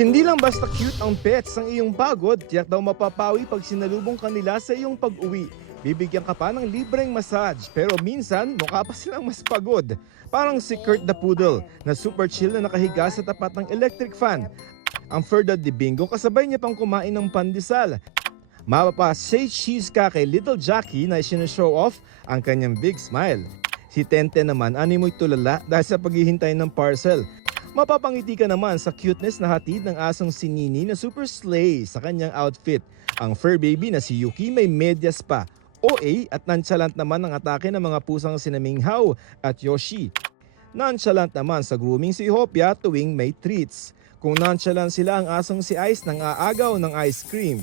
Hindi lang basta cute ang pets ang iyong pagod, tiyak daw mapapawi pag sinalubong kanila sa iyong pag-uwi. Bibigyan ka pa ng libreng massage, pero minsan mukha pa silang mas pagod. Parang si Kurt the Poodle na super chill na nakahiga sa tapat ng electric fan. Ang fur daddy Bingo kasabay niya pang kumain ng pandesal. Mapapa-say cheese ka kay Little Jackie na sinushow off ang kanyang big smile. Si Tente naman animoy tulala dahil sa paghihintay ng parcel. Mapapangiti ka naman sa cuteness na hatid ng asong si Nini na super slay sa kanyang outfit. Ang fur baby na si Yuki may medyas pa. OA at nonchalant naman ang atake ng mga pusang sina Minghao at Yoshi. Nonchalant naman sa grooming si Hopia tuwing may treats. Kung nonchalant sila ang asong si Ice nang aagaw ng ice cream.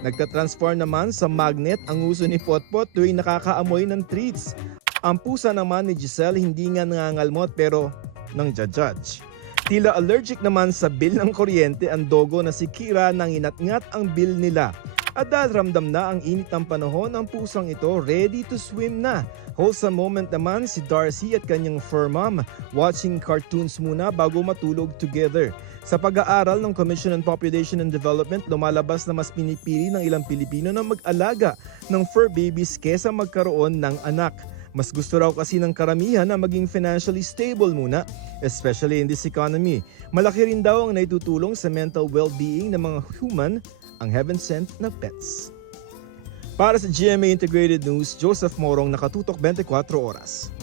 Nagtatransform naman sa magnet ang uso ni Potpot tuwing nakakaamoy ng treats. Ang pusa naman ni Giselle hindi nga nangangalmot pero nang judge. Tila allergic naman sa bill ng kuryente ang dogo na si Kira nang inatngat ang bill nila. At dahil ramdam na ang init ng panahon, ang pusang ito ready to swim na. Wholesome moment naman si Darcy at kanyang fur mom watching cartoons muna bago matulog together. Sa pag-aaral ng Commission on Population and Development, lumalabas na mas pinipili ng ilang Pilipino na mag-alaga ng fur babies kesa magkaroon ng anak. Mas gusto raw kasi ng karamihan na maging financially stable muna, especially in this economy. Malaki rin daw ang naitutulong sa mental well-being ng mga human ang heaven-sent na pets. Para sa GMA Integrated News, Joseph Morong, Nakatutok 24 Oras.